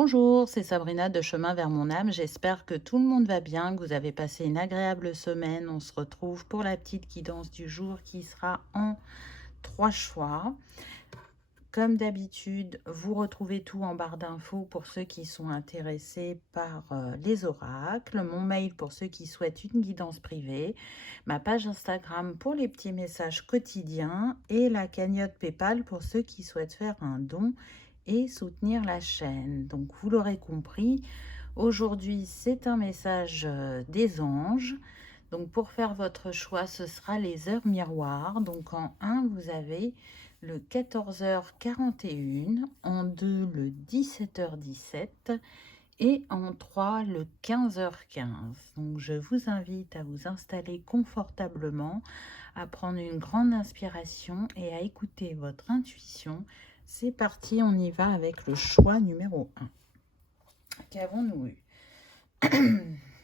Bonjour, c'est Sabrina de Chemin vers mon âme. J'espère que tout le monde va bien, que vous avez passé une agréable semaine. On se retrouve pour la petite guidance du jour qui sera en 3 choix. Comme d'habitude, vous retrouvez tout en barre d'infos pour ceux qui sont intéressés par les oracles, mon mail pour ceux qui souhaitent une guidance privée, ma page Instagram pour les petits messages quotidiens et la cagnotte PayPal pour ceux qui souhaitent faire un don et soutenir la chaîne. Donc vous l'aurez compris, aujourd'hui c'est un message des anges. Donc pour faire votre choix, ce sera les heures miroirs. Donc en 1, vous avez le 14h41, en 2, le 17h17 et en 3, le 15h15. Donc je vous invite à vous installer confortablement, à prendre une grande inspiration et à écouter votre intuition. C'est parti, on y va avec le choix numéro 1. Qu'avons-nous eu?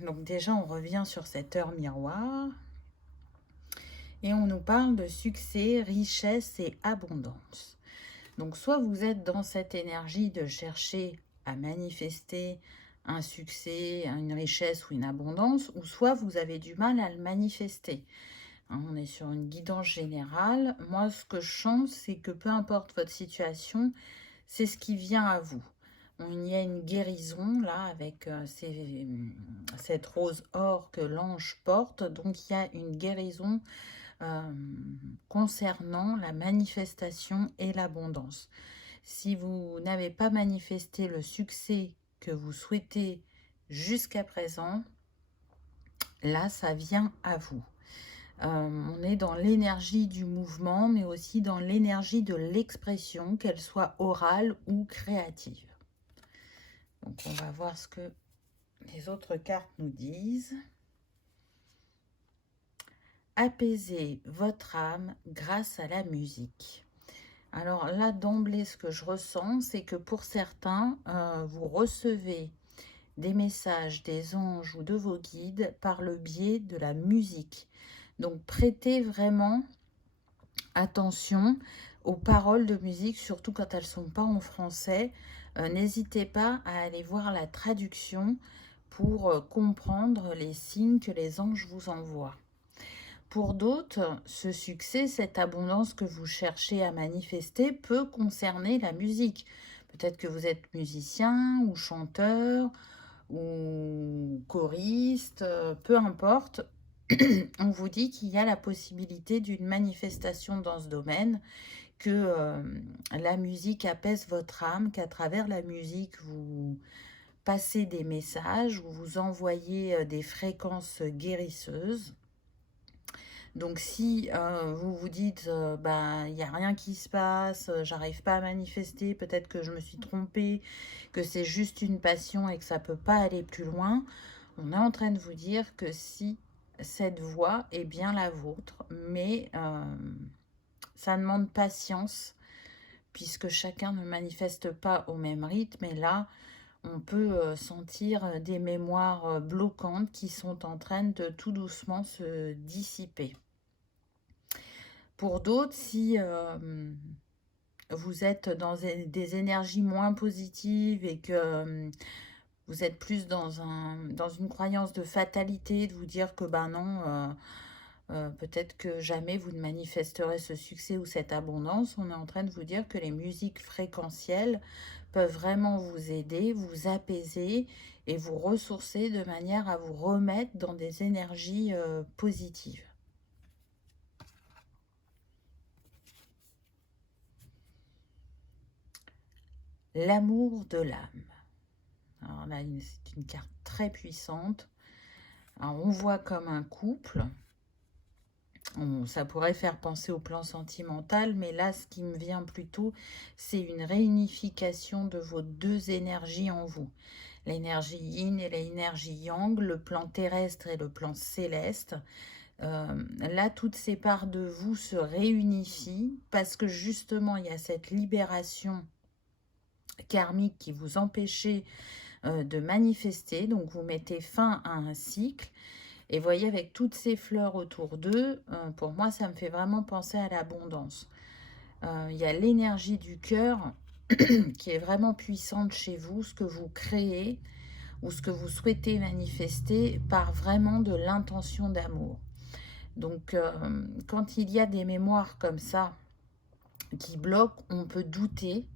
Donc déjà, on revient sur cette heure miroir et on nous parle de succès, richesse et abondance. Donc soit vous êtes dans cette énergie de chercher à manifester un succès, une richesse ou une abondance, ou soit vous avez du mal à le manifester. On est sur une guidance générale. Moi, ce que je sens, c'est que peu importe votre situation, c'est ce qui vient à vous. Il y a une guérison là avec cette rose or que l'ange porte. Donc il y a une guérison concernant la manifestation et l'abondance. Si vous n'avez pas manifesté le succès que vous souhaitez jusqu'à présent, là, ça vient à vous. On est dans l'énergie du mouvement, mais aussi dans l'énergie de l'expression, qu'elle soit orale ou créative. Donc, on va voir ce que les autres cartes nous disent. Apaisez votre âme grâce à la musique. Alors là, d'emblée, ce que je ressens, c'est que pour certains, vous recevez des messages des anges ou de vos guides par le biais de la musique. Donc, prêtez vraiment attention aux paroles de musique, surtout quand elles ne sont pas en français. N'hésitez pas à aller voir la traduction pour comprendre les signes que les anges vous envoient. Pour d'autres, ce succès, cette abondance que vous cherchez à manifester peut concerner la musique. Peut-être que vous êtes musicien ou chanteur ou choriste, peu importe. On vous dit qu'il y a la possibilité d'une manifestation dans ce domaine, que la musique apaise votre âme, qu'à travers la musique, vous passez des messages, vous envoyez des fréquences guérisseuses. Donc si vous vous dites, il n'y a rien qui se passe, j'arrive pas à manifester, peut-être que je me suis trompée, que c'est juste une passion et que ça peut pas aller plus loin, on est en train de vous dire que si cette voie est bien la vôtre, mais ça demande patience, puisque chacun ne manifeste pas au même rythme, et là, on peut sentir des mémoires bloquantes qui sont en train de tout doucement se dissiper. Pour d'autres, si vous êtes dans des énergies moins positives et que vous êtes plus dans une croyance de fatalité, de vous dire que non, peut-être que jamais vous ne manifesterez ce succès ou cette abondance, on est en train de vous dire que les musiques fréquentielles peuvent vraiment vous aider, vous apaiser et vous ressourcer de manière à vous remettre dans des énergies positives. L'amour de l'âme. Alors là, c'est une carte très puissante. Alors, on voit comme un couple. Ça pourrait faire penser au plan sentimental, mais là, ce qui me vient plutôt, c'est une réunification de vos deux énergies en vous. L'énergie yin et l'énergie yang, le plan terrestre et le plan céleste. Là, toutes ces parts de vous se réunifient parce que justement, il y a cette libération karmique qui vous empêchait de manifester. Donc, vous mettez fin à un cycle. Et voyez, avec toutes ces fleurs autour d'eux, pour moi, ça me fait vraiment penser à l'abondance. Il y a l'énergie du cœur qui est vraiment puissante chez vous, ce que vous créez ou ce que vous souhaitez manifester par vraiment de l'intention d'amour. Donc, quand il y a des mémoires comme ça qui bloquent, on peut douter,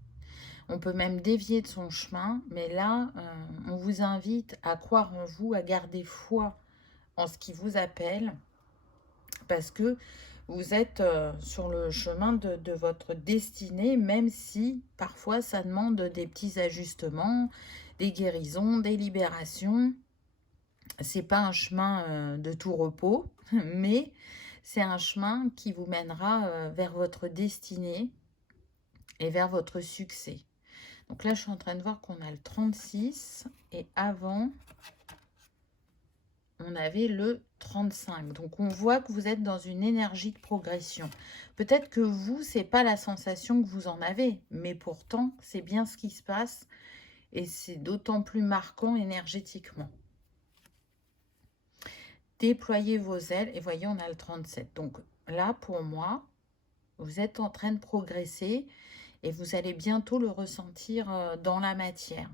on peut même dévier de son chemin, mais là, on vous invite à croire en vous, à garder foi en ce qui vous appelle, parce que vous êtes sur le chemin de votre destinée, même si parfois ça demande des petits ajustements, des guérisons, des libérations. C'est pas un chemin de tout repos, mais c'est un chemin qui vous mènera vers votre destinée et vers votre succès. Donc là, je suis en train de voir qu'on a le 36 et avant, on avait le 35. Donc, on voit que vous êtes dans une énergie de progression. Peut-être que vous, c'est pas la sensation que vous en avez, mais pourtant, c'est bien ce qui se passe et c'est d'autant plus marquant énergétiquement. Déployez vos ailes et voyez, on a le 37. Donc là, pour moi, vous êtes en train de progresser et vous allez bientôt le ressentir dans la matière.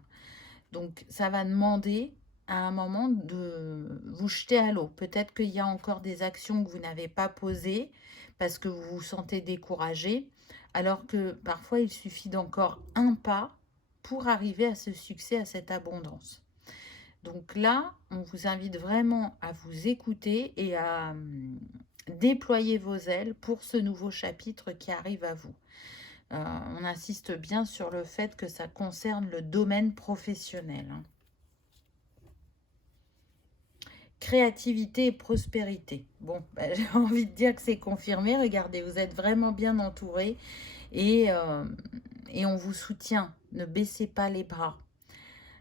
Donc, ça va demander à un moment de vous jeter à l'eau. Peut-être qu'il y a encore des actions que vous n'avez pas posées parce que vous vous sentez découragé, alors que parfois, il suffit d'encore un pas pour arriver à ce succès, à cette abondance. Donc là, on vous invite vraiment à vous écouter et à déployer vos ailes pour ce nouveau chapitre qui arrive à vous. On insiste bien sur le fait que ça concerne le domaine professionnel. Créativité et prospérité. Bon, j'ai envie de dire que c'est confirmé. Regardez, vous êtes vraiment bien entouré et on vous soutient. Ne baissez pas les bras.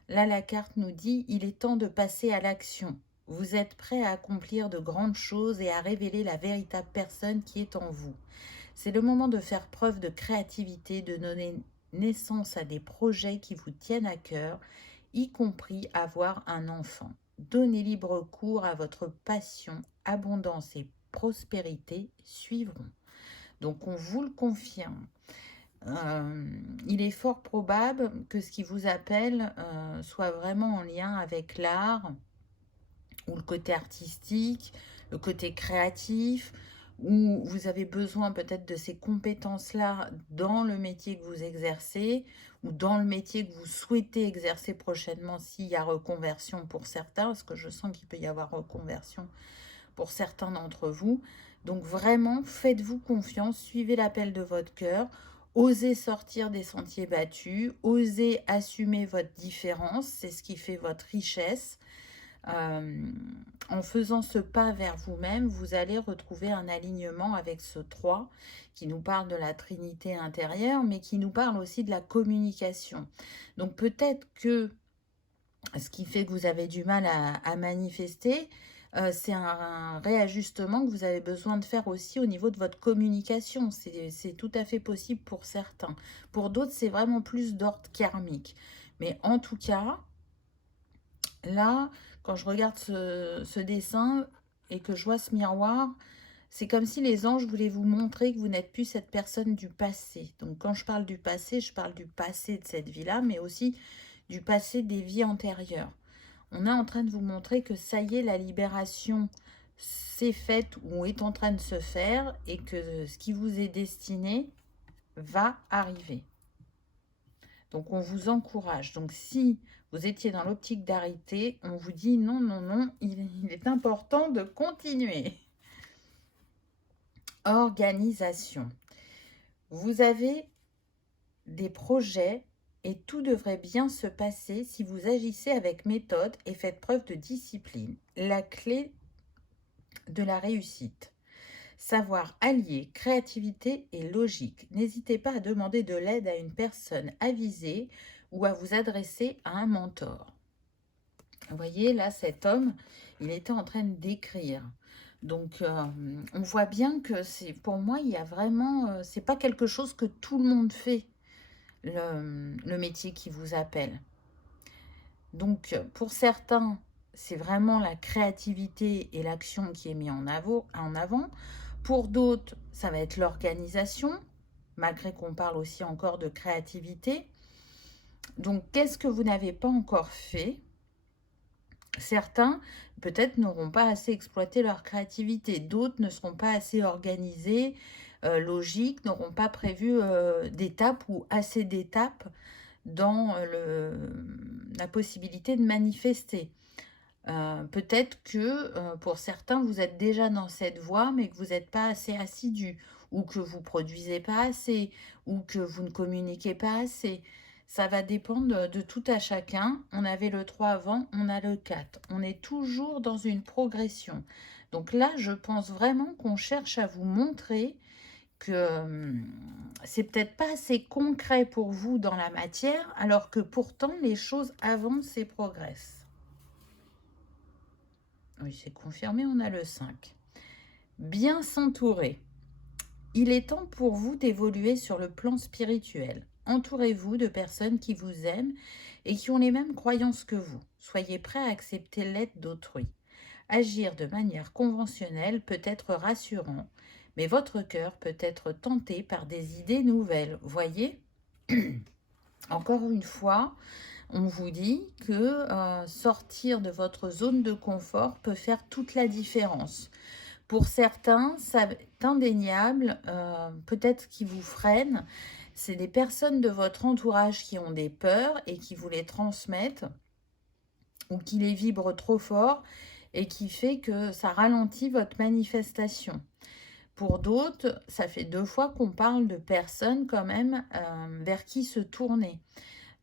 Là, la carte nous dit, il est temps de passer à l'action. Vous êtes prêt à accomplir de grandes choses et à révéler la véritable personne qui est en vous. C'est le moment de faire preuve de créativité, de donner naissance à des projets qui vous tiennent à cœur, y compris avoir un enfant. Donnez libre cours à votre passion, abondance et prospérité suivront. Donc on vous le confirme. Il est fort probable que ce qui vous appelle soit vraiment en lien avec l'art ou le côté artistique, le côté créatif, où vous avez besoin peut-être de ces compétences-là dans le métier que vous exercez ou dans le métier que vous souhaitez exercer prochainement s'il y a reconversion pour certains, parce que je sens qu'il peut y avoir reconversion pour certains d'entre vous. Donc vraiment, faites-vous confiance, suivez l'appel de votre cœur, osez sortir des sentiers battus, osez assumer votre différence, c'est ce qui fait votre richesse. En faisant ce pas vers vous-même, vous allez retrouver un alignement avec ce 3 qui nous parle de la trinité intérieure, mais qui nous parle aussi de la communication. Donc peut-être que ce qui fait que vous avez du mal à manifester, c'est un réajustement que vous avez besoin de faire aussi au niveau de votre communication. C'est tout à fait possible pour certains. Pour d'autres, c'est vraiment plus d'ordre karmique. Mais en tout cas, là, quand je regarde ce dessin et que je vois ce miroir, c'est comme si les anges voulaient vous montrer que vous n'êtes plus cette personne du passé. Donc quand je parle du passé, je parle du passé de cette vie-là, mais aussi du passé des vies antérieures. On est en train de vous montrer que ça y est, la libération s'est faite ou est en train de se faire et que ce qui vous est destiné va arriver. Donc, on vous encourage. Donc, si vous étiez dans l'optique d'arrêter, on vous dit non, non, non, il est important de continuer. Organisation. Vous avez des projets et tout devrait bien se passer si vous agissez avec méthode et faites preuve de discipline. La clé de la réussite. Savoir allier créativité et logique. N'hésitez pas à demander de l'aide à une personne avisée ou à vous adresser à un mentor. Vous voyez, là, cet homme, il était en train d'écrire. Donc, on voit bien que c'est, pour moi, il y a vraiment, c'est pas quelque chose que tout le monde fait, le métier qui vous appelle. Donc, pour certains, c'est vraiment la créativité et l'action qui est mis en avant. Pour d'autres, ça va être l'organisation. malgré qu'on parle aussi encore de créativité. Donc, qu'est-ce que vous n'avez pas encore fait? Certains, peut-être, n'auront pas assez exploité leur créativité. D'autres ne seront pas assez organisés, logiques, n'auront pas prévu d'étapes ou assez d'étapes dans la possibilité de manifester. Peut-être que pour certains, vous êtes déjà dans cette voie, mais que vous n'êtes pas assez assidu, ou que vous ne produisez pas assez, ou que vous ne communiquez pas assez. Ça va dépendre de tout à chacun. On avait le 3 avant, on a le 4. On est toujours dans une progression. Donc là, je pense vraiment qu'on cherche à vous montrer que c'est peut-être pas assez concret pour vous dans la matière, alors que pourtant les choses avancent et progressent. Oui, c'est confirmé, on a le 5. Bien s'entourer. Il est temps pour vous d'évoluer sur le plan spirituel. Entourez-vous de personnes qui vous aiment et qui ont les mêmes croyances que vous. Soyez prêts à accepter l'aide d'autrui. Agir de manière conventionnelle peut être rassurant, mais votre cœur peut être tenté par des idées nouvelles. Voyez, encore une fois, on vous dit que sortir de votre zone de confort peut faire toute la différence. Pour certains, ça est indéniable, peut-être qui vous freinent. C'est des personnes de votre entourage qui ont des peurs et qui vous les transmettent ou qui les vibrent trop fort et qui fait que ça ralentit votre manifestation. Pour d'autres, ça fait 2 fois qu'on parle de personnes quand même vers qui se tourner.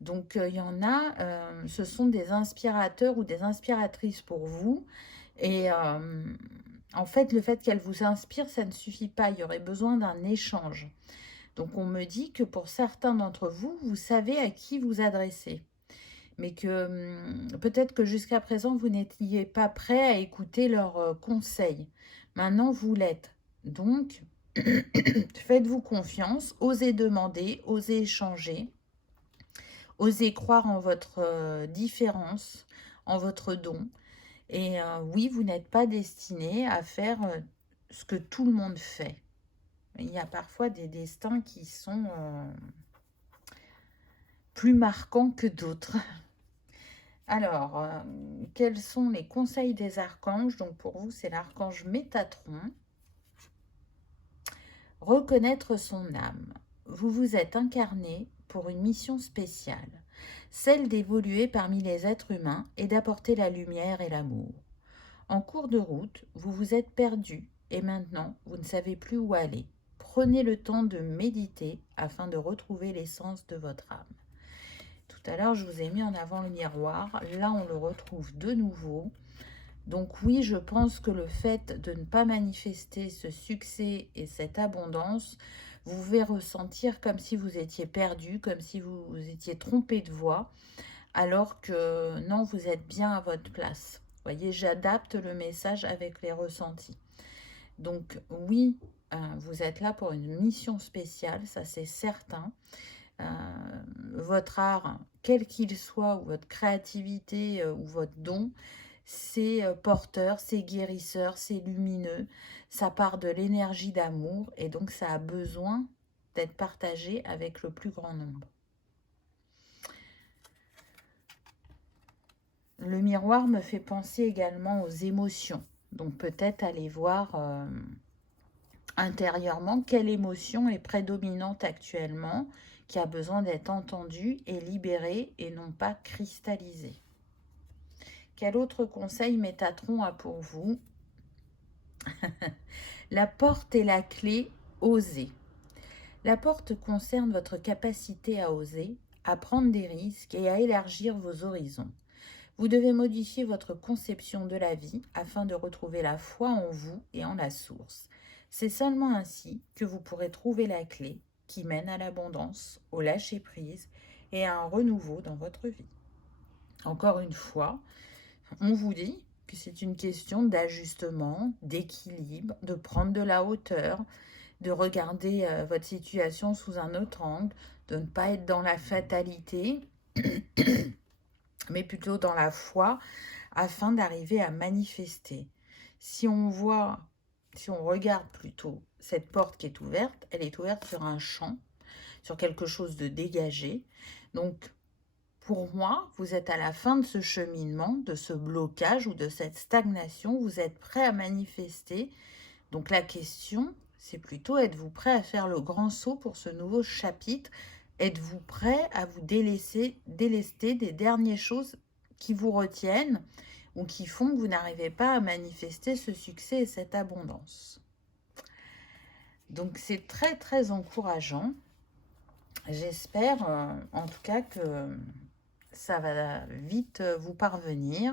Donc, il y en a, ce sont des inspirateurs ou des inspiratrices pour vous. Et en fait, le fait qu'elles vous inspirent, ça ne suffit pas. Il y aurait besoin d'un échange. Donc, on me dit que pour certains d'entre vous, vous savez à qui vous adresser. Mais que peut-être que jusqu'à présent, vous n'étiez pas prêt à écouter leurs conseils. Maintenant, vous l'êtes. Donc, faites-vous confiance, osez demander, osez échanger. Osez croire en votre différence, en votre don. Et oui, vous n'êtes pas destiné à faire ce que tout le monde fait. Il y a parfois des destins qui sont plus marquants que d'autres. Alors, quels sont les conseils des archanges? Donc pour vous, c'est l'archange Métatron. Reconnaître son âme. Vous vous êtes incarné pour une mission spéciale, celle d'évoluer parmi les êtres humains et d'apporter la lumière et l'amour. En cours de route, vous vous êtes perdu et maintenant, vous ne savez plus où aller. Prenez le temps de méditer afin de retrouver l'essence de votre âme. Tout à l'heure, je vous ai mis en avant le miroir. Là, on le retrouve de nouveau. Donc oui, je pense que le fait de ne pas manifester ce succès et cette abondance, vous pouvez ressentir comme si vous étiez perdu, comme si vous étiez trompé de voie, alors que non, vous êtes bien à votre place. Vous voyez, j'adapte le message avec les ressentis. Donc oui, vous êtes là pour une mission spéciale, ça c'est certain. Votre art, quel qu'il soit, ou votre créativité ou votre don, c'est porteur, c'est guérisseur, c'est lumineux, ça part de l'énergie d'amour et donc ça a besoin d'être partagé avec le plus grand nombre. Le miroir me fait penser également aux émotions, donc peut-être aller voir intérieurement quelle émotion est prédominante actuellement, qui a besoin d'être entendue et libérée et non pas cristallisée. Quel autre conseil Métatron a pour vous? La porte est la clé, osez. La porte concerne votre capacité à oser, à prendre des risques et à élargir vos horizons. Vous devez modifier votre conception de la vie afin de retrouver la foi en vous et en la source. C'est seulement ainsi que vous pourrez trouver la clé qui mène à l'abondance, au lâcher-prise et à un renouveau dans votre vie. Encore une fois, on vous dit que c'est une question d'ajustement, d'équilibre, de prendre de la hauteur, de regarder votre situation sous un autre angle, de ne pas être dans la fatalité, mais plutôt dans la foi, afin d'arriver à manifester. Si on voit si on regarde plutôt cette porte qui est ouverte, elle est ouverte sur un champ, sur quelque chose de dégagé. Donc, pour moi, vous êtes à la fin de ce cheminement, de ce blocage ou de cette stagnation. Vous êtes prêt à manifester. Donc, la question, c'est plutôt, êtes-vous prêt à faire le grand saut pour ce nouveau chapitre? Êtes-vous prêt à vous délester des dernières choses qui vous retiennent ou qui font que vous n'arrivez pas à manifester ce succès et cette abondance? Donc, c'est très, très encourageant. J'espère en tout cas que ça va vite vous parvenir,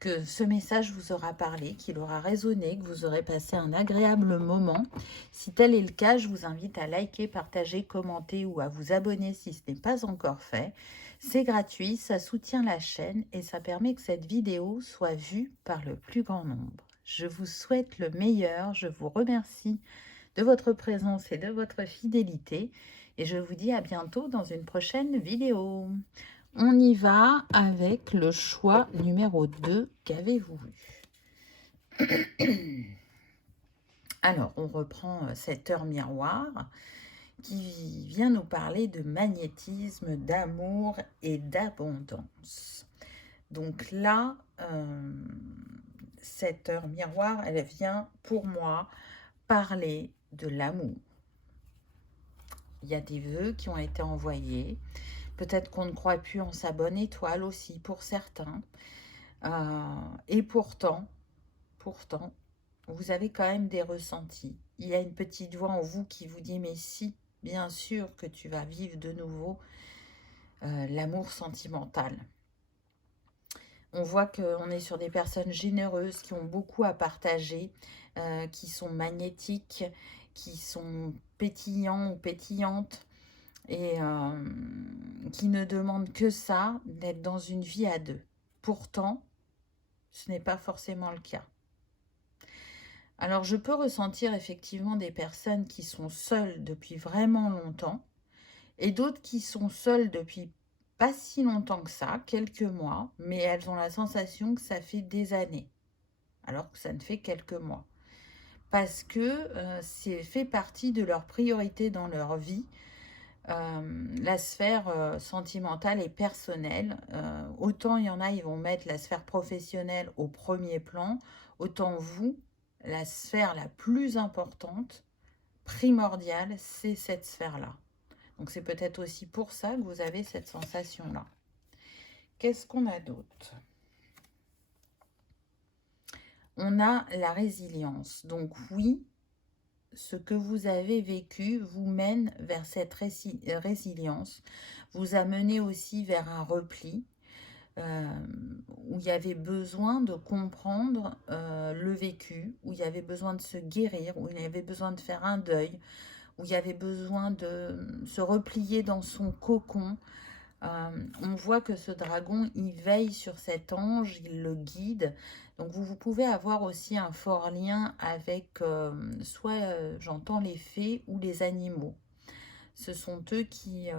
que ce message vous aura parlé, qu'il aura résonné, que vous aurez passé un agréable moment. Si tel est le cas, je vous invite à liker, partager, commenter ou à vous abonner si ce n'est pas encore fait. C'est gratuit, ça soutient la chaîne et ça permet que cette vidéo soit vue par le plus grand nombre. Je vous souhaite le meilleur, je vous remercie de votre présence et de votre fidélité. Et je vous dis à bientôt dans une prochaine vidéo. On y va avec le choix numéro 2. Qu'avez-vous vu? Alors, on reprend cette heure miroir qui vient nous parler de magnétisme, d'amour et d'abondance. Donc là, cette heure miroir, elle vient pour moi parler de l'amour. Il y a des vœux qui ont été envoyés. Peut-être qu'on ne croit plus en sa bonne étoile aussi pour certains. Et pourtant, vous avez quand même des ressentis. Il y a une petite voix en vous qui vous dit, mais si, bien sûr que tu vas vivre de nouveau l'amour sentimental. On voit qu'on est sur des personnes généreuses qui ont beaucoup à partager, qui sont magnétiques, qui sont pétillants ou pétillantes et qui ne demandent que ça, d'être dans une vie à deux. Pourtant, ce n'est pas forcément le cas. Alors, je peux ressentir effectivement des personnes qui sont seules depuis vraiment longtemps et d'autres qui sont seules depuis pas si longtemps que ça, quelques mois, mais elles ont la sensation que ça fait des années, alors que ça ne fait quelques mois. Parce que c'est fait partie de leurs priorités dans leur vie, la sphère sentimentale et personnelle. Autant il y en a, ils vont mettre la sphère professionnelle au premier plan, autant vous, la sphère la plus importante, primordiale, c'est cette sphère-là. Donc c'est peut-être aussi pour ça que vous avez cette sensation-là. Qu'est-ce qu'on a d'autre? On a la résilience. Donc oui, ce que vous avez vécu vous mène vers cette résilience, vous a mené aussi vers un repli, où il y avait besoin de comprendre le vécu, où il y avait besoin de se guérir, où il y avait besoin de faire un deuil, où il y avait besoin de se replier dans son cocon. On voit que ce dragon, il veille sur cet ange, il le guide. Donc vous pouvez avoir aussi un fort lien avec soit j'entends les fées ou les animaux. Ce sont eux qui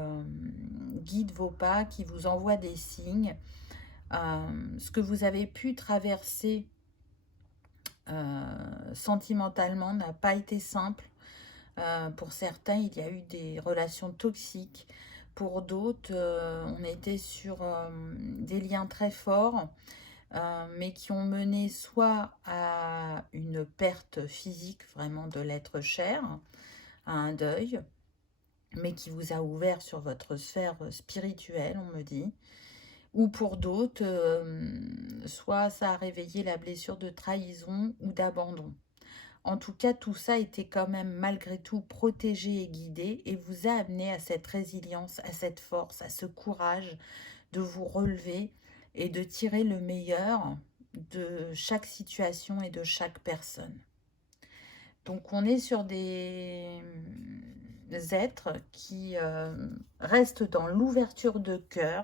guident vos pas, qui vous envoient des signes. Ce que vous avez pu traverser sentimentalement n'a pas été simple. Pour certains, il y a eu des relations toxiques. Pour d'autres, on était sur des liens très forts, mais qui ont mené soit à une perte physique vraiment de l'être cher, à un deuil, mais qui vous a ouvert sur votre sphère spirituelle, on me dit. Ou pour d'autres, soit ça a réveillé la blessure de trahison ou d'abandon. En tout cas, tout ça était quand même malgré tout protégé et guidé et vous a amené à cette résilience, à cette force, à ce courage de vous relever et de tirer le meilleur de chaque situation et de chaque personne. Donc on est sur des êtres qui restent dans l'ouverture de cœur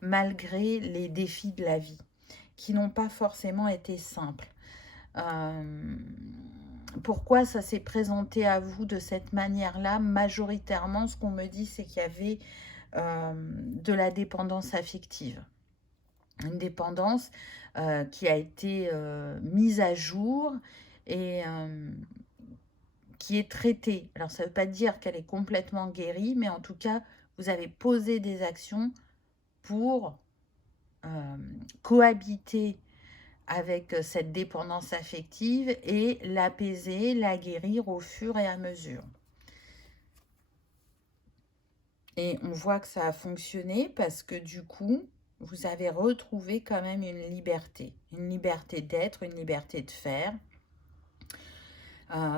malgré les défis de la vie, qui n'ont pas forcément été simples. Pourquoi ça s'est présenté à vous de cette manière-là? Majoritairement, ce qu'on me dit, c'est qu'il y avait de la dépendance affective. Une dépendance qui a été mise à jour, et qui est traitée. Alors, ça ne veut pas dire qu'elle est complètement guérie, mais en tout cas, vous avez posé des actions pour cohabiter avec cette dépendance affective et l'apaiser, la guérir au fur et à mesure. Et on voit que ça a fonctionné parce que du coup, vous avez retrouvé quand même une liberté d'être, une liberté de faire.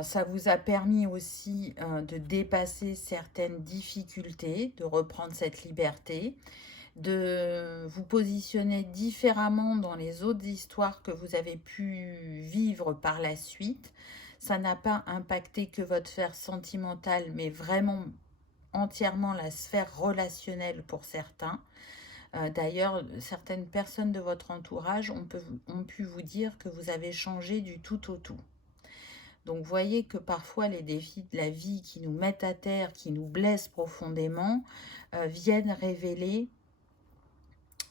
Ça vous a permis aussi de dépasser certaines difficultés, de reprendre cette liberté, de vous positionner différemment dans les autres histoires que vous avez pu vivre par la suite. Ça n'a pas impacté que votre sphère sentimentale, mais vraiment entièrement la sphère relationnelle pour certains. D'ailleurs, certaines personnes de votre entourage ont pu vous dire que vous avez changé du tout au tout. Donc, voyez que parfois les défis de la vie qui nous mettent à terre, qui nous blessent profondément, viennent révéler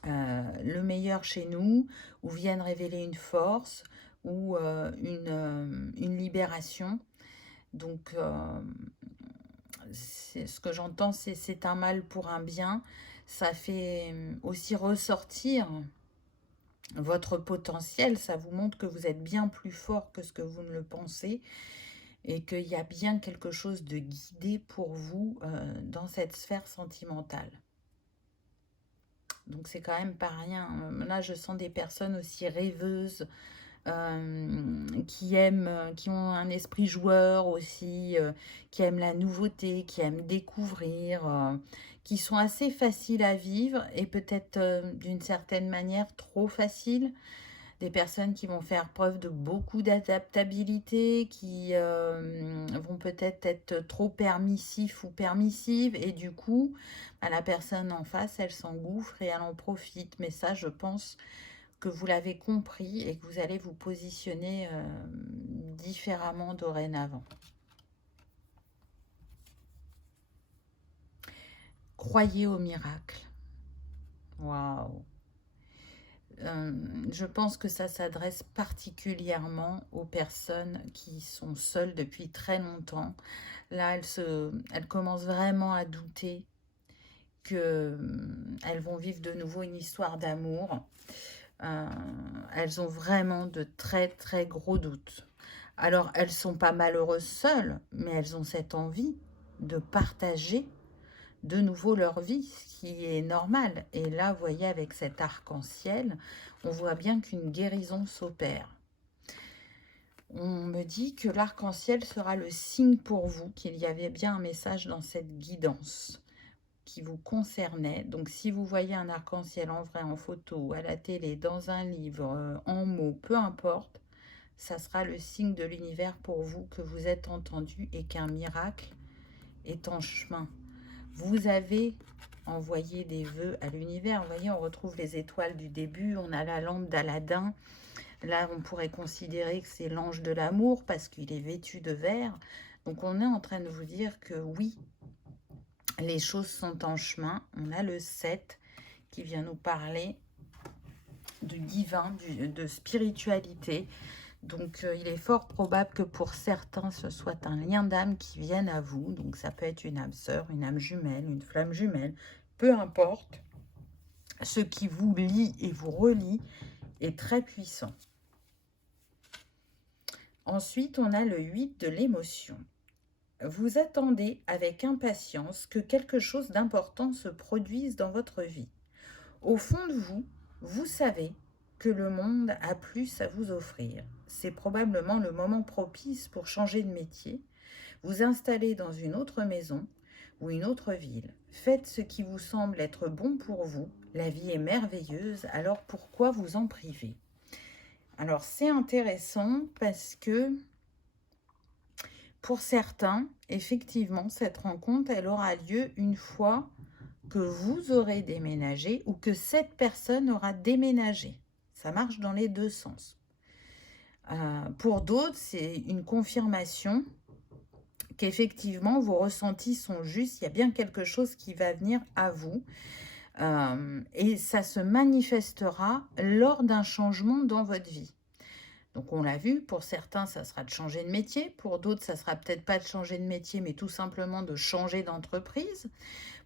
le meilleur chez nous, ou viennent révéler une force, ou une libération. Donc, ce que j'entends, c'est un mal pour un bien. Ça fait aussi ressortir votre potentiel. Ça vous montre que vous êtes bien plus fort que ce que vous ne le pensez et qu'il y a bien quelque chose de guidé pour vous dans cette sphère sentimentale. Donc c'est quand même pas rien. Là, je sens des personnes aussi rêveuses, qui ont un esprit joueur aussi, qui aiment la nouveauté, qui aiment découvrir, qui sont assez faciles à vivre et peut-être d'une certaine manière trop faciles. Des personnes qui vont faire preuve de beaucoup d'adaptabilité, qui vont peut-être être trop permissifs ou permissives et du coup, la personne en face, elle s'engouffre et elle en profite. Mais ça, je pense que vous l'avez compris et que vous allez vous positionner différemment dorénavant. Croyez au miracle. Waouh! Je pense que ça s'adresse particulièrement aux personnes qui sont seules depuis très longtemps. Là, elles commencent vraiment à douter qu'elles vont vivre de nouveau une histoire d'amour. Elles ont vraiment de très très gros doutes. Alors, elles sont pas malheureuses seules, mais elles ont cette envie de partager de nouveau leur vie, ce qui est normal. Et là, vous voyez, avec cet arc-en-ciel, on voit bien qu'une guérison s'opère. On me dit que l'arc-en-ciel sera le signe pour vous, qu'il y avait bien un message dans cette guidance qui vous concernait. Donc, si vous voyez un arc-en-ciel en vrai, en photo, à la télé, dans un livre, en mots, peu importe, ça sera le signe de l'univers pour vous que vous êtes entendu et qu'un miracle est en chemin. Vous avez envoyé des vœux à l'univers. Vous voyez, on retrouve les étoiles du début, on a la lampe d'Aladin. Là, on pourrait considérer que c'est l'ange de l'amour parce qu'il est vêtu de vert. Donc, on est en train de vous dire que oui, les choses sont en chemin. On a le 7 qui vient nous parler du divin, de spiritualité. Donc, il est fort probable que pour certains, ce soit un lien d'âme qui vienne à vous. Donc, ça peut être une âme sœur, une âme jumelle, une flamme jumelle. Peu importe. Ce qui vous lie et vous relie est très puissant. Ensuite, on a le 8 de l'émotion. Vous attendez avec impatience que quelque chose d'important se produise dans votre vie. Au fond de vous, vous savez que le monde a plus à vous offrir. C'est probablement le moment propice pour changer de métier, vous installer dans une autre maison ou une autre ville. Faites ce qui vous semble être bon pour vous. La vie est merveilleuse, alors pourquoi vous en priver? Alors c'est intéressant parce que pour certains, effectivement, cette rencontre, elle aura lieu une fois que vous aurez déménagé ou que cette personne aura déménagé. Ça marche dans les deux sens. Pour d'autres, c'est une confirmation qu'effectivement, vos ressentis sont justes. Il y a bien quelque chose qui va venir à vous. Et ça se manifestera lors d'un changement dans votre vie. Donc on l'a vu, pour certains, ça sera de changer de métier. Pour d'autres, ça sera peut-être pas de changer de métier, mais tout simplement de changer d'entreprise.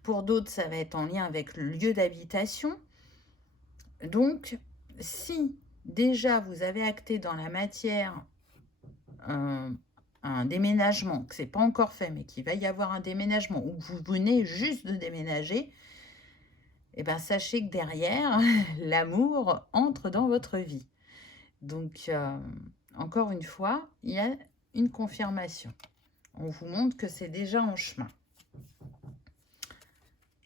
Pour d'autres, ça va être en lien avec le lieu d'habitation. Donc, si déjà vous avez acté dans la matière un déménagement, que ce n'est pas encore fait, mais qu'il va y avoir un déménagement, ou que vous venez juste de déménager, eh bien, sachez que derrière, l'amour entre dans votre vie. Donc, encore une fois, il y a une confirmation. On vous montre que c'est déjà en chemin.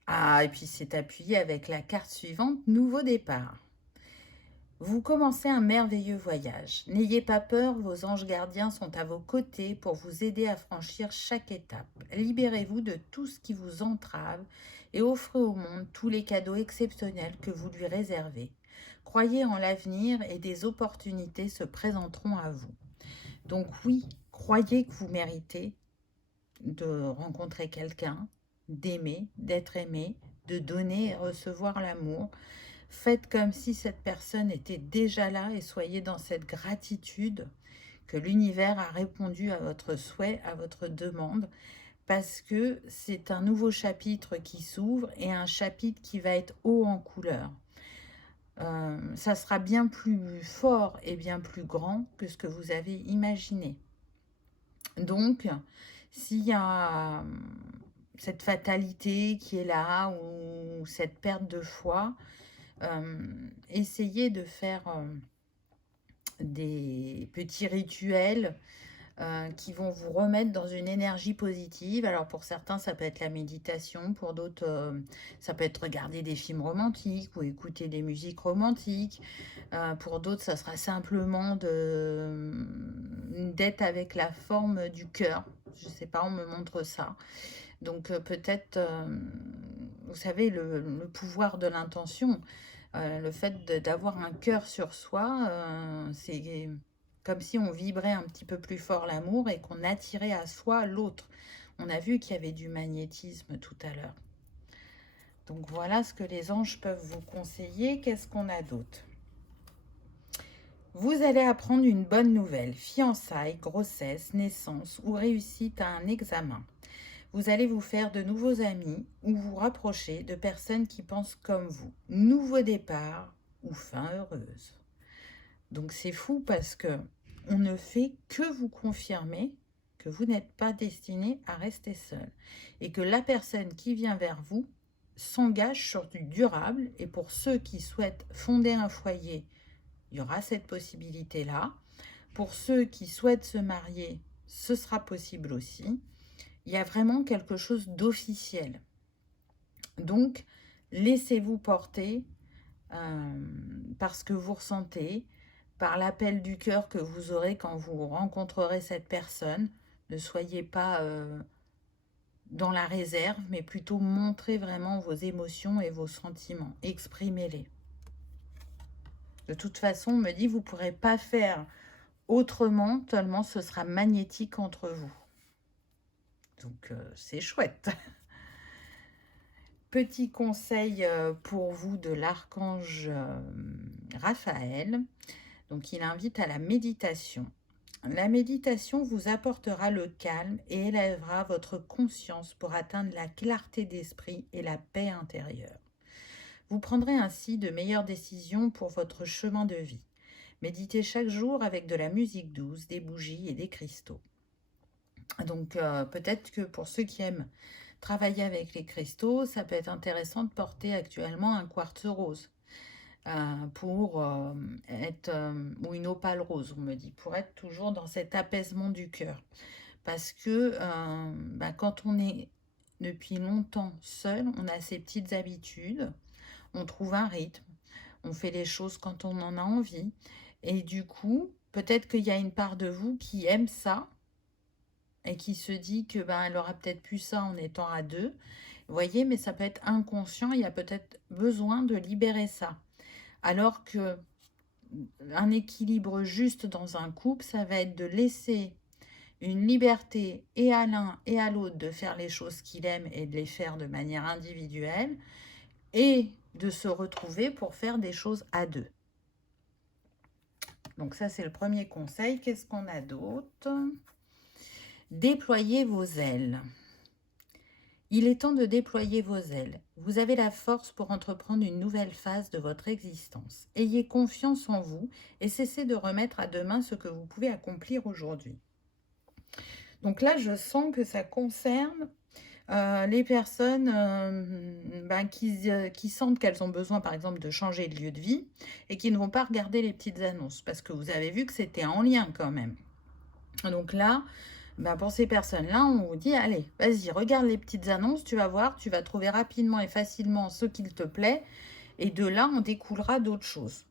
Ah, et puis c'est appuyé avec la carte suivante, nouveau départ. Vous commencez un merveilleux voyage. N'ayez pas peur, vos anges gardiens sont à vos côtés pour vous aider à franchir chaque étape. Libérez-vous de tout ce qui vous entrave et offrez au monde tous les cadeaux exceptionnels que vous lui réservez. Croyez en l'avenir et des opportunités se présenteront à vous. Donc oui, croyez que vous méritez de rencontrer quelqu'un, d'aimer, d'être aimé, de donner et recevoir l'amour. Faites comme si cette personne était déjà là et soyez dans cette gratitude que l'univers a répondu à votre souhait, à votre demande, parce que c'est un nouveau chapitre qui s'ouvre et un chapitre qui va être haut en couleur. Ça sera bien plus fort et bien plus grand que ce que vous avez imaginé. Donc, s'il y a cette fatalité qui est là ou cette perte de foi, essayez de faire des petits rituels qui vont vous remettre dans une énergie positive. Alors pour certains, ça peut être la méditation, pour d'autres, ça peut être regarder des films romantiques ou écouter des musiques romantiques. Pour d'autres, ça sera simplement d'être avec la forme du cœur. Je ne sais pas, on me montre ça. Donc peut-être, vous savez, le pouvoir de l'intention. Le fait d'avoir un cœur sur soi, c'est comme si on vibrait un petit peu plus fort l'amour et qu'on attirait à soi l'autre. On a vu qu'il y avait du magnétisme tout à l'heure. Donc voilà ce que les anges peuvent vous conseiller. Qu'est-ce qu'on a d'autre? Vous allez apprendre une bonne nouvelle, fiançailles, grossesse, naissance ou réussite à un examen. Vous allez vous faire de nouveaux amis ou vous rapprocher de personnes qui pensent comme vous. Nouveau départ ou fin heureuse. Donc c'est fou parce que on ne fait que vous confirmer que vous n'êtes pas destiné à rester seul et que la personne qui vient vers vous s'engage sur du durable. Et pour ceux qui souhaitent fonder un foyer, il y aura cette possibilité-là. Pour ceux qui souhaitent se marier, ce sera possible aussi. Il y a vraiment quelque chose d'officiel. Donc, laissez-vous porter par ce que vous ressentez, par l'appel du cœur que vous aurez quand vous rencontrerez cette personne. Ne soyez pas dans la réserve, mais plutôt montrez vraiment vos émotions et vos sentiments. Exprimez-les. De toute façon, on me dit, vous ne pourrez pas faire autrement, tellement ce sera magnétique entre vous. Donc, c'est chouette. Petit conseil pour vous de l'archange Raphaël. Donc, il invite à la méditation. La méditation vous apportera le calme et élèvera votre conscience pour atteindre la clarté d'esprit et la paix intérieure. Vous prendrez ainsi de meilleures décisions pour votre chemin de vie. Méditez chaque jour avec de la musique douce, des bougies et des cristaux. Donc, peut-être que pour ceux qui aiment travailler avec les cristaux, ça peut être intéressant de porter actuellement un quartz rose pour être, ou une opale rose, on me dit, pour être toujours dans cet apaisement du cœur. Parce que quand on est depuis longtemps seul, on a ses petites habitudes, on trouve un rythme, on fait les choses quand on en a envie. Et du coup, peut-être qu'il y a une part de vous qui aime ça, et qui se dit que elle aura peut-être plus ça en étant à deux. Vous voyez, mais ça peut être inconscient, il y a peut-être besoin de libérer ça. Alors que un équilibre juste dans un couple, ça va être de laisser une liberté et à l'un et à l'autre de faire les choses qu'il aime et de les faire de manière individuelle et de se retrouver pour faire des choses à deux. Donc ça, c'est le premier conseil. Qu'est-ce qu'on a d'autre? Déployez vos ailes. Il est temps de déployer vos ailes. Vous avez la force pour entreprendre une nouvelle phase de votre existence. Ayez confiance en vous et cessez de remettre à demain ce que vous pouvez accomplir aujourd'hui. Donc là, je sens que ça concerne les personnes qui sentent qu'elles ont besoin, par exemple, de changer de lieu de vie et qui ne vont pas regarder les petites annonces parce que vous avez vu que c'était en lien quand même. Donc là, pour ces personnes-là, on vous dit, allez, vas-y, regarde les petites annonces, tu vas voir, tu vas trouver rapidement et facilement ce qu'il te plaît, et de là, on découlera d'autres choses.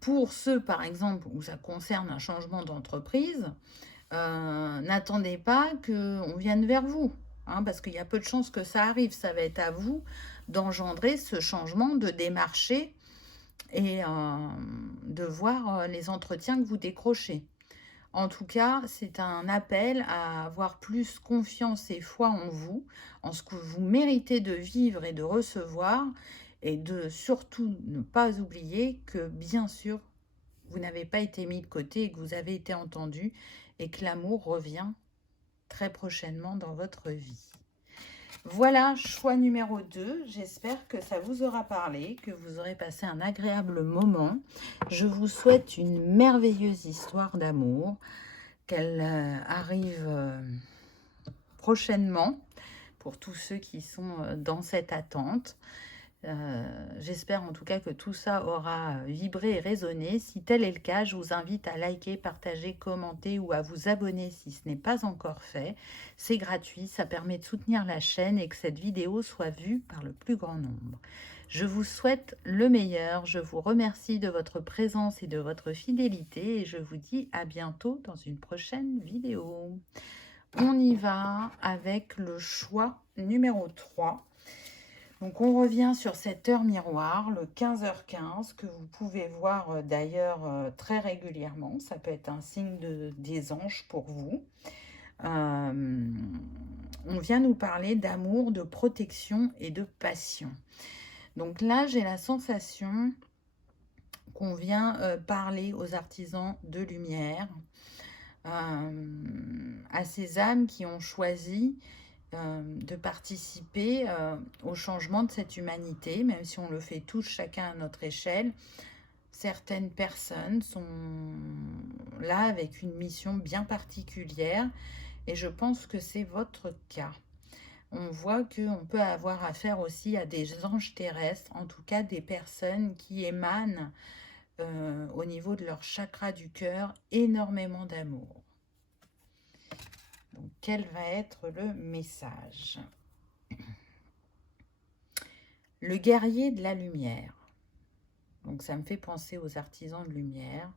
Pour ceux, par exemple, où ça concerne un changement d'entreprise, n'attendez pas qu'on vienne vers vous, hein, parce qu'il y a peu de chances que ça arrive. Ça va être à vous d'engendrer ce changement, de démarcher et de voir les entretiens que vous décrochez. En tout cas, c'est un appel à avoir plus confiance et foi en vous, en ce que vous méritez de vivre et de recevoir, et de surtout ne pas oublier que, bien sûr, vous n'avez pas été mis de côté et que vous avez été entendu, et que l'amour revient très prochainement dans votre vie. Voilà, choix numéro 2. J'espère que ça vous aura parlé, que vous aurez passé un agréable moment. Je vous souhaite une merveilleuse histoire d'amour, qu'elle arrive prochainement pour tous ceux qui sont dans cette attente. J'espère en tout cas que tout ça aura vibré et résonné. Si tel est le cas, je vous invite à liker, partager, commenter ou à vous abonner si ce n'est pas encore fait. C'est gratuit, ça permet de soutenir la chaîne et que cette vidéo soit vue par le plus grand nombre. Je vous souhaite le meilleur, je vous remercie de votre présence et de votre fidélité et je vous dis à bientôt dans une prochaine vidéo. On y va avec le choix numéro 3. Donc on revient sur cette heure miroir, le 15h15, que vous pouvez voir d'ailleurs très régulièrement. Ça peut être un signe des anges pour vous. On vient nous parler d'amour, de protection et de passion. Donc là, j'ai la sensation qu'on vient parler aux artisans de lumière, à ces âmes qui ont choisi de participer au changement de cette humanité, même si on le fait tous, chacun à notre échelle. Certaines personnes sont là avec une mission bien particulière et je pense que c'est votre cas. On voit qu'on peut avoir affaire aussi à des anges terrestres, en tout cas des personnes qui émanent au niveau de leur chakra du cœur énormément d'amour. Donc, quel va être le message? Le guerrier de la lumière. Donc, ça me fait penser aux artisans de lumière.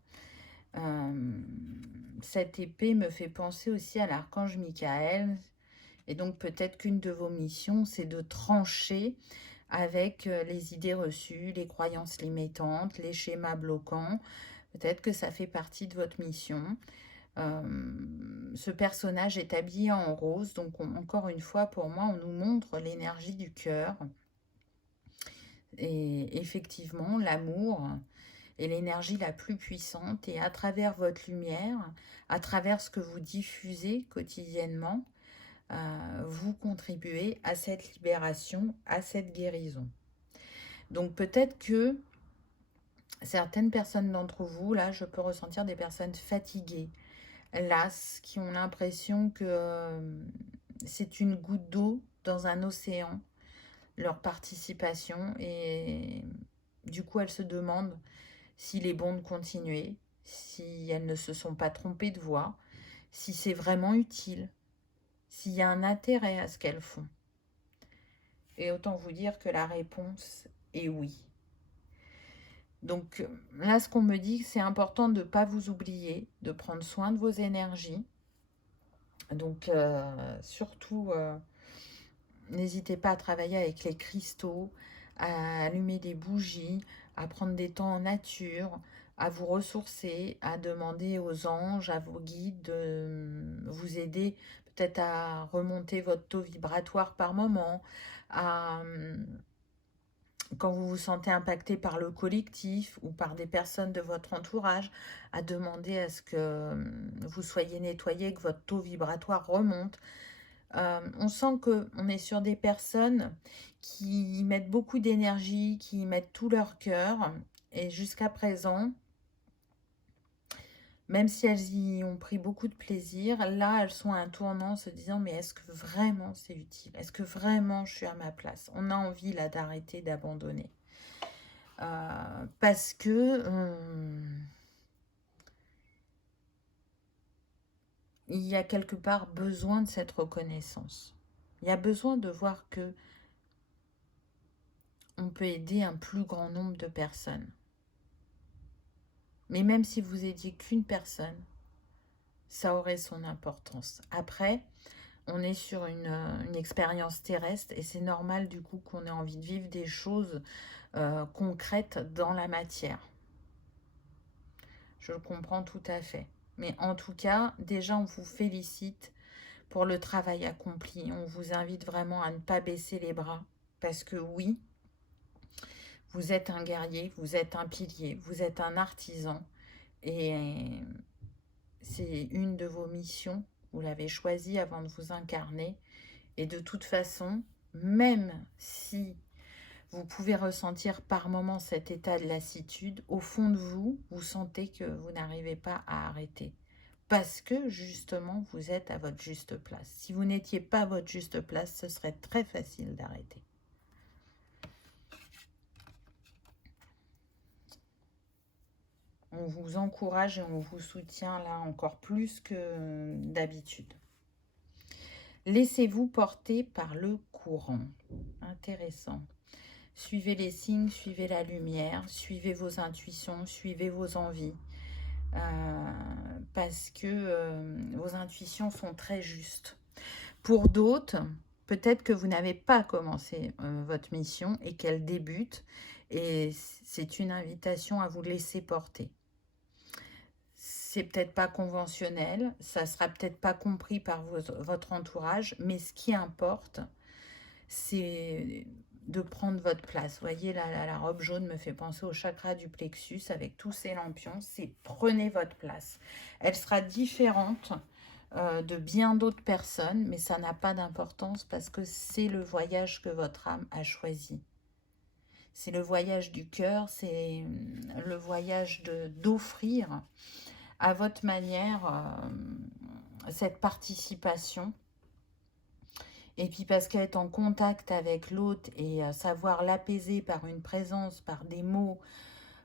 Cette épée me fait penser aussi à l'archange Michael. Et donc, peut-être qu'une de vos missions, c'est de trancher avec les idées reçues, les croyances limitantes, les schémas bloquants. Peut-être que ça fait partie de votre mission. Ce personnage est habillé en rose, donc encore une fois, pour moi, on nous montre l'énergie du cœur. Et effectivement, l'amour est l'énergie la plus puissante. Et à travers votre lumière, à travers ce que vous diffusez quotidiennement, vous contribuez à cette libération, à cette guérison. Donc peut-être que certaines personnes d'entre vous, là, je peux ressentir des personnes fatiguées, lasses, qui ont l'impression que c'est une goutte d'eau dans un océan, leur participation, et du coup elles se demandent s'il est bon de continuer, si elles ne se sont pas trompées de voie, si c'est vraiment utile, s'il y a un intérêt à ce qu'elles font. Et autant vous dire que la réponse est oui. Donc là, ce qu'on me dit, c'est important de ne pas vous oublier, de prendre soin de vos énergies. Donc surtout, n'hésitez pas à travailler avec les cristaux, à allumer des bougies, à prendre des temps en nature, à vous ressourcer, à demander aux anges, à vos guides de vous aider peut-être à remonter votre taux vibratoire par moment, à quand vous vous sentez impacté par le collectif ou par des personnes de votre entourage, à demander à ce que vous soyez nettoyé, que votre taux vibratoire remonte. On sent qu'on est sur des personnes qui y mettent beaucoup d'énergie, qui y mettent tout leur cœur. Et jusqu'à présent, même si elles y ont pris beaucoup de plaisir, là, elles sont à un tournant se disant, mais est-ce que vraiment c'est utile? Est-ce que vraiment je suis à ma place? On a envie là d'arrêter, d'abandonner. Parce que il y a quelque part besoin de cette reconnaissance. Il y a besoin de voir que on peut aider un plus grand nombre de personnes. Mais même si vous aidiez qu'une personne, ça aurait son importance. Après, on est sur une expérience terrestre et c'est normal du coup qu'on ait envie de vivre des choses concrètes dans la matière. Je le comprends tout à fait. Mais en tout cas, déjà, on vous félicite pour le travail accompli. On vous invite vraiment à ne pas baisser les bras. Parce que oui, vous êtes un guerrier, vous êtes un pilier, vous êtes un artisan. Et c'est une de vos missions. Vous l'avez choisie avant de vous incarner. Et de toute façon, même si vous pouvez ressentir par moments cet état de lassitude, au fond de vous, vous sentez que vous n'arrivez pas à arrêter. Parce que justement, vous êtes à votre juste place. Si vous n'étiez pas à votre juste place, ce serait très facile d'arrêter. On vous encourage et on vous soutient là encore plus que d'habitude. Laissez-vous porter par le courant. Intéressant. Suivez les signes, suivez la lumière, suivez vos intuitions, suivez vos envies. Parce que vos intuitions sont très justes. Pour d'autres, peut-être que vous n'avez pas commencé votre mission et qu'elle débute. Et c'est une invitation à vous laisser porter. C'est peut-être pas conventionnel, ça sera peut-être pas compris par votre entourage, mais ce qui importe, c'est de prendre votre place. Vous voyez, là, la robe jaune me fait penser au chakra du plexus avec tous ces lampions. C'est prenez votre place. Elle sera différente de bien d'autres personnes, mais ça n'a pas d'importance parce que c'est le voyage que votre âme a choisi. C'est le voyage du cœur, c'est le voyage d'offrir à votre manière cette participation. Et puis parce qu'être en contact avec l'autre et savoir l'apaiser par une présence, par des mots,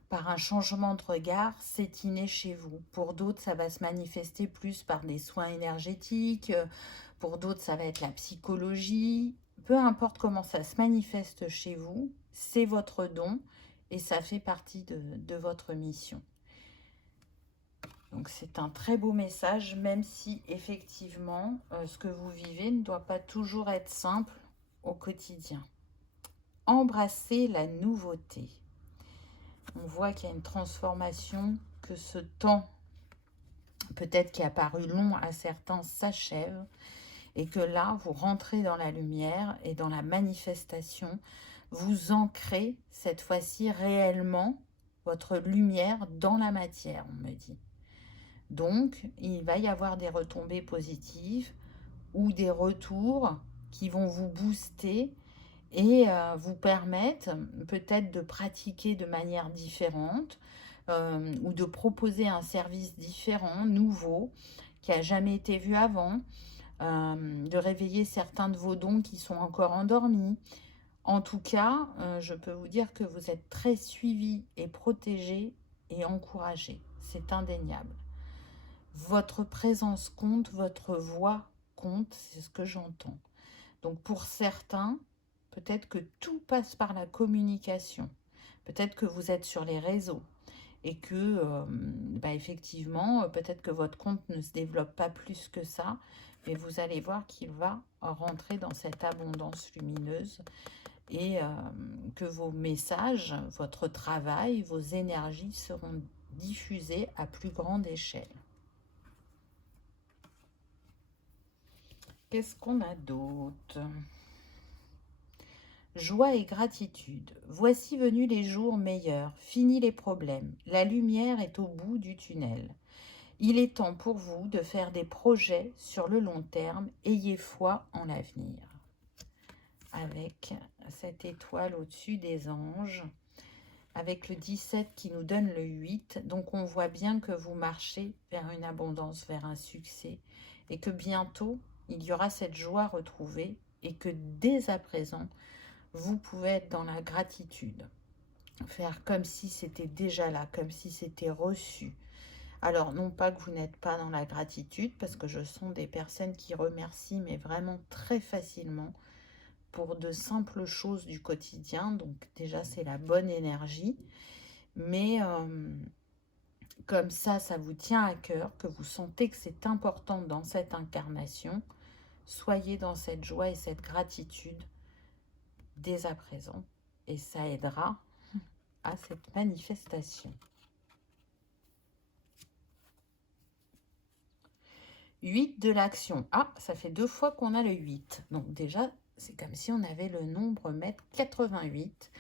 par un changement de regard, c'est inné chez vous. Pour d'autres, ça va se manifester plus par des soins énergétiques. Pour d'autres, ça va être la psychologie. Peu importe comment ça se manifeste chez vous, c'est votre don et ça fait partie de votre mission. Donc c'est un très beau message, même si effectivement, ce que vous vivez ne doit pas toujours être simple au quotidien. Embrassez la nouveauté. On voit qu'il y a une transformation, que ce temps, peut-être qui a paru long à certains, s'achève. Et que là, vous rentrez dans la lumière et dans la manifestation. Vous ancrez cette fois-ci réellement votre lumière dans la matière, on me dit. Donc, il va y avoir des retombées positives ou des retours qui vont vous booster et vous permettre peut-être de pratiquer de manière différente ou de proposer un service différent, nouveau, qui n'a jamais été vu avant, de réveiller certains de vos dons qui sont encore endormis. En tout cas, je peux vous dire que vous êtes très suivi et protégé et encouragé. C'est indéniable. Votre présence compte, votre voix compte, c'est ce que j'entends. Donc pour certains, peut-être que tout passe par la communication. Peut-être que vous êtes sur les réseaux et que, effectivement, peut-être que votre compte ne se développe pas plus que ça, mais vous allez voir qu'il va rentrer dans cette abondance lumineuse et que vos messages, votre travail, vos énergies seront diffusés à plus grande échelle. Qu'est-ce qu'on a d'autre? Joie et gratitude. Voici venus les jours meilleurs, finis les problèmes. La lumière est au bout du tunnel. Il est temps pour vous de faire des projets sur le long terme. Ayez foi en l'avenir. Avec cette étoile au-dessus des anges, avec le 17 qui nous donne le 8. Donc on voit bien que vous marchez vers une abondance, vers un succès, et que bientôt, il y aura cette joie retrouvée, et que dès à présent, vous pouvez être dans la gratitude. Faire comme si c'était déjà là, comme si c'était reçu. Alors, non pas que vous n'êtes pas dans la gratitude, parce que je sens des personnes qui remercient, mais vraiment très facilement, pour de simples choses du quotidien. Donc déjà, c'est la bonne énergie. Mais comme ça vous tient à cœur, que vous sentez que c'est important dans cette incarnation, soyez dans cette joie et cette gratitude dès à présent. Et ça aidera à cette manifestation. 8 de l'action. Ah, ça fait 2 fois qu'on a le 8. Donc déjà, c'est comme si on avait le nombre mètre 88.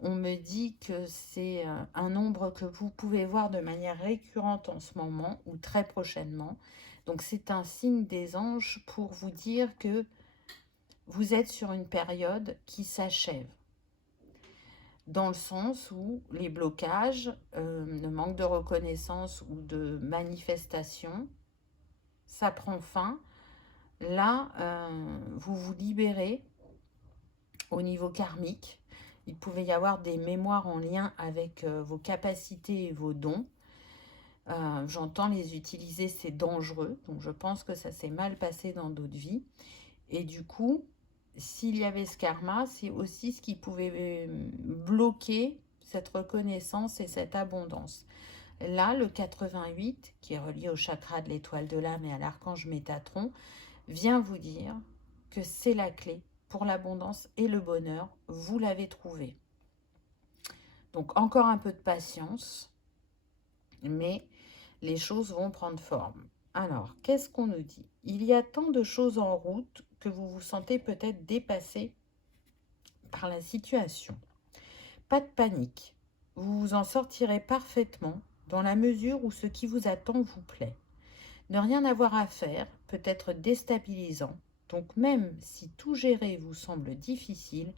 On me dit que c'est un nombre que vous pouvez voir de manière récurrente en ce moment ou très prochainement. Donc c'est un signe des anges pour vous dire que vous êtes sur une période qui s'achève. Dans le sens où les blocages, le manque de reconnaissance ou de manifestation, ça prend fin. Là, vous vous libérez au niveau karmique. Il pouvait y avoir des mémoires en lien avec vos capacités et vos dons. J'entends les utiliser, c'est dangereux. Donc je pense que ça s'est mal passé dans d'autres vies. Et du coup, s'il y avait ce karma, c'est aussi ce qui pouvait bloquer cette reconnaissance et cette abondance. Là, le 88, qui est relié au chakra de l'étoile de l'âme et à l'archange Métatron, vient vous dire que c'est la clé pour l'abondance et le bonheur. Vous l'avez trouvé. Donc encore un peu de patience, mais les choses vont prendre forme. Alors, qu'est-ce qu'on nous dit? Il y a tant de choses en route que vous vous sentez peut-être dépassé par la situation. Pas de panique. Vous vous en sortirez parfaitement dans la mesure où ce qui vous attend vous plaît. Ne rien avoir à faire peut être déstabilisant. Donc même si tout gérer vous semble difficile,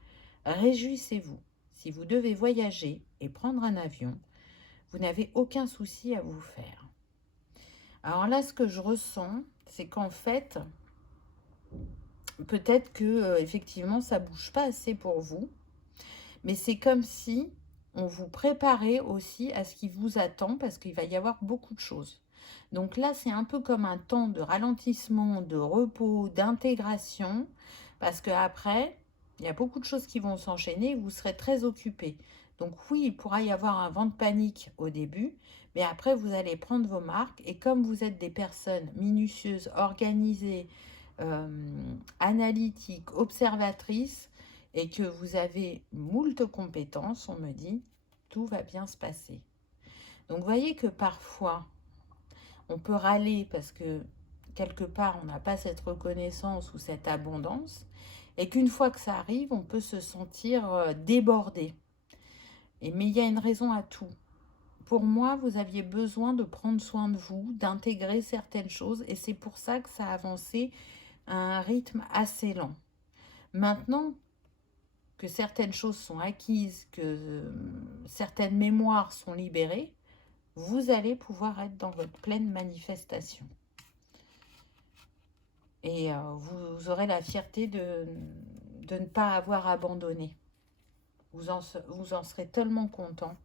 réjouissez-vous. Si vous devez voyager et prendre un avion, vous n'avez aucun souci à vous faire. Alors là, ce que je ressens, c'est qu'en fait, peut-être que effectivement, ça bouge pas assez pour vous, mais c'est comme si on vous préparait aussi à ce qui vous attend, parce qu'il va y avoir beaucoup de choses. Donc là, c'est un peu comme un temps de ralentissement, de repos, d'intégration, parce qu'après, il y a beaucoup de choses qui vont s'enchaîner et vous serez très occupé. Donc oui, il pourra y avoir un vent de panique au début, mais après, vous allez prendre vos marques. Et comme vous êtes des personnes minutieuses, organisées, analytiques, observatrices, et que vous avez moult compétences, on me dit, tout va bien se passer. Donc vous voyez que parfois, on peut râler parce que quelque part, on n'a pas cette reconnaissance ou cette abondance, et qu'une fois que ça arrive, on peut se sentir débordé. Mais il y a une raison à tout. Pour moi, vous aviez besoin de prendre soin de vous, d'intégrer certaines choses, et c'est pour ça que ça a avancé à un rythme assez lent. Maintenant que certaines choses sont acquises, que certaines mémoires sont libérées, vous allez pouvoir être dans votre pleine manifestation. Et vous aurez la fierté de ne pas avoir abandonné. Vous en serez tellement content.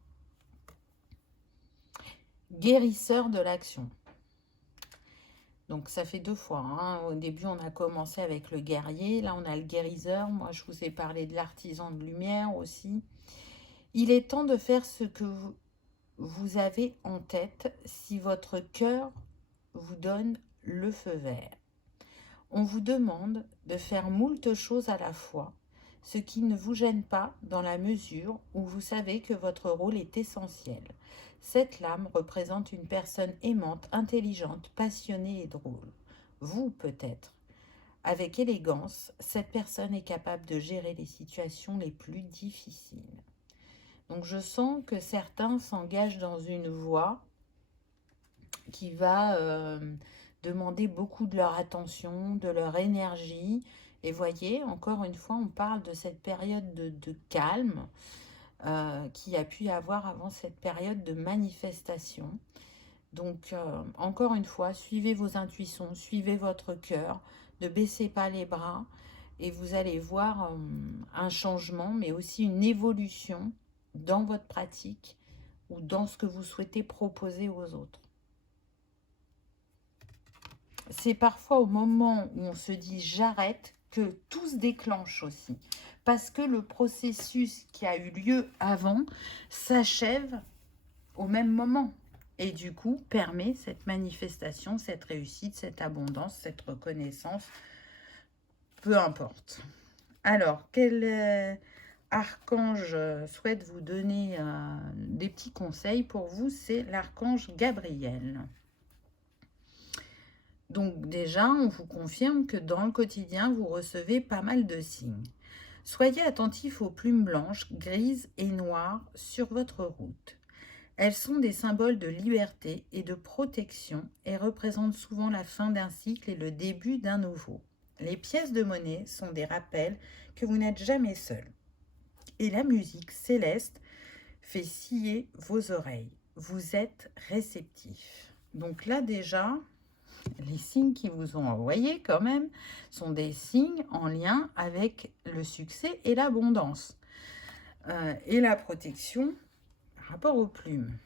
Guérisseur de l'action. Donc ça fait 2 fois. Hein. Au début, on a commencé avec le guerrier. Là, on a le guérisseur. Moi, je vous ai parlé de l'artisan de lumière aussi. Il est temps de faire ce que vous avez en tête si votre cœur vous donne le feu vert. On vous demande de faire moult choses à la fois, ce qui ne vous gêne pas dans la mesure où vous savez que votre rôle est essentiel. Cette lame représente une personne aimante, intelligente, passionnée et drôle. Vous, peut-être. avec élégance, cette personne est capable de gérer les situations les plus difficiles. Donc je sens que certains s'engagent dans une voie qui va demander beaucoup de leur attention, de leur énergie. Et voyez, encore une fois, on parle de cette période de calme qu'il y a pu y avoir avant cette période de manifestation. Donc, encore une fois, suivez vos intuitions, suivez votre cœur, ne baissez pas les bras et vous allez voir un changement, mais aussi une évolution dans votre pratique ou dans ce que vous souhaitez proposer aux autres. C'est parfois au moment où on se dit j'arrête que tout se déclenche aussi. Parce que le processus qui a eu lieu avant s'achève au même moment. Et du coup, permet cette manifestation, cette réussite, cette abondance, cette reconnaissance, peu importe. Alors, quel archange souhaite vous donner des petits conseils pour vous? C'est l'archange Gabriel. Donc déjà, on vous confirme que dans le quotidien, vous recevez pas mal de signes. Soyez attentifs aux plumes blanches, grises et noires sur votre route. Elles sont des symboles de liberté et de protection et représentent souvent la fin d'un cycle et le début d'un nouveau. Les pièces de monnaie sont des rappels que vous n'êtes jamais seul. Et la musique céleste fait scier vos oreilles. Vous êtes réceptif. Donc là déjà, les signes qui vous ont envoyés quand même sont des signes en lien avec le succès et l'abondance. Et la protection par rapport aux plumes.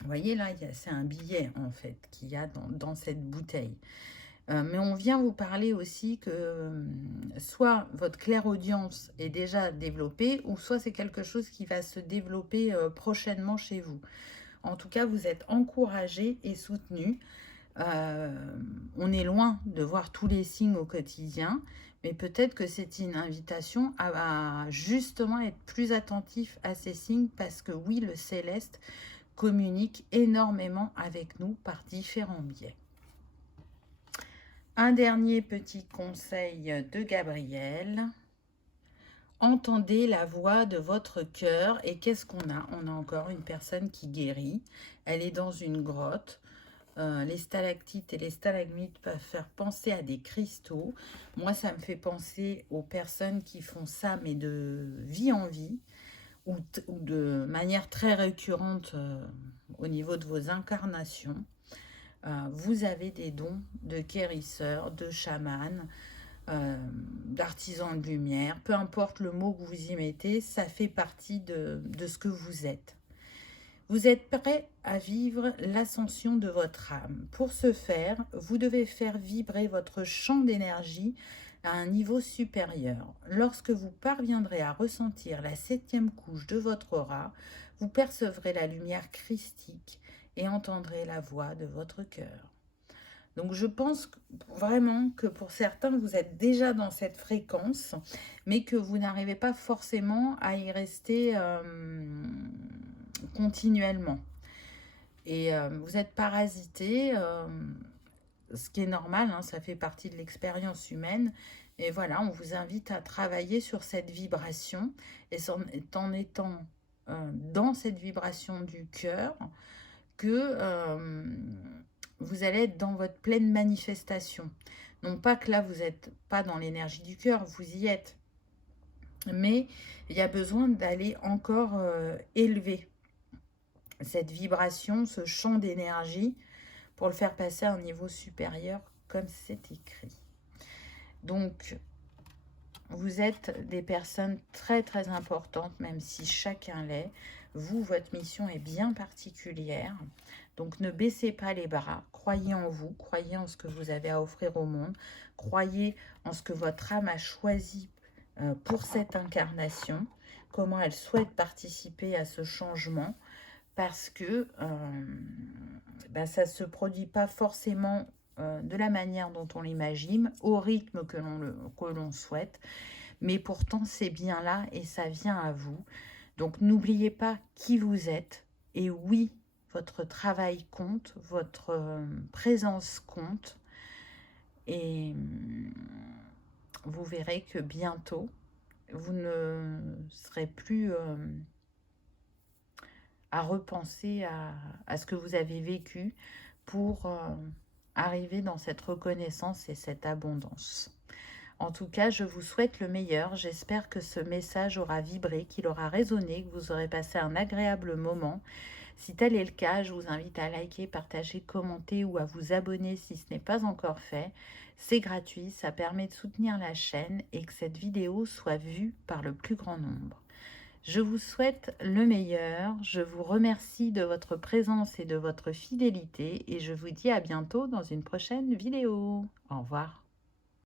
Vous voyez là, c'est un billet en fait qu'il y a dans cette bouteille. Mais on vient vous parler aussi que soit votre clairaudience est déjà développée, ou soit c'est quelque chose qui va se développer prochainement chez vous. En tout cas, vous êtes encouragé et soutenu. On est loin de voir tous les signes au quotidien, mais peut-être que c'est une invitation à justement être plus attentif à ces signes, parce que oui, le céleste communique énormément avec nous par différents biais. Un dernier petit conseil de Gabriel. Entendez la voix de votre cœur. Et qu'est-ce qu'on a? On a encore une personne qui guérit. Elle est dans une grotte. Les stalactites et les stalagmites peuvent faire penser à des cristaux. Moi, ça me fait penser aux personnes qui font ça, mais de vie en vie, ou de manière très récurrente au niveau de vos incarnations. Vous avez des dons de guérisseur, de chaman, d'artisan de lumière. Peu importe le mot que vous y mettez, ça fait partie de ce que vous êtes. Vous êtes prêt à vivre l'ascension de votre âme. Pour ce faire, vous devez faire vibrer votre champ d'énergie à un niveau supérieur. Lorsque vous parviendrez à ressentir la 7e couche de votre aura, vous percevrez la lumière christique et entendrez la voix de votre cœur. Donc je pense vraiment que pour certains, vous êtes déjà dans cette fréquence, mais que vous n'arrivez pas forcément à y rester continuellement. Et vous êtes parasité, ce qui est normal, hein, ça fait partie de l'expérience humaine. Et voilà, on vous invite à travailler sur cette vibration, et c'est en étant dans cette vibration du cœur que vous allez être dans votre pleine manifestation. Non pas que là, vous n'êtes pas dans l'énergie du cœur, vous y êtes. Mais il y a besoin d'aller encore élever cette vibration, ce champ d'énergie, pour le faire passer à un niveau supérieur, comme c'est écrit. Donc, vous êtes des personnes très très importantes, même si chacun l'est. Vous, votre mission est bien particulière. Donc, ne baissez pas les bras. Croyez en vous, croyez en ce que vous avez à offrir au monde. Croyez en ce que votre âme a choisi pour cette incarnation. Comment elle souhaite participer à ce changement. Parce que ça ne se produit pas forcément de la manière dont on l'imagine, au rythme que l'on souhaite. Mais pourtant, c'est bien là et ça vient à vous. Donc, n'oubliez pas qui vous êtes. Et oui, votre travail compte, votre présence compte. Et vous verrez que bientôt, vous ne serez plus à repenser à ce que vous avez vécu pour arriver dans cette reconnaissance et cette abondance. En tout cas, je vous souhaite le meilleur. J'espère que ce message aura vibré, qu'il aura résonné, que vous aurez passé un agréable moment. Si tel est le cas, je vous invite à liker, partager, commenter ou à vous abonner si ce n'est pas encore fait. C'est gratuit, ça permet de soutenir la chaîne et que cette vidéo soit vue par le plus grand nombre. Je vous souhaite le meilleur, je vous remercie de votre présence et de votre fidélité et je vous dis à bientôt dans une prochaine vidéo. Au revoir.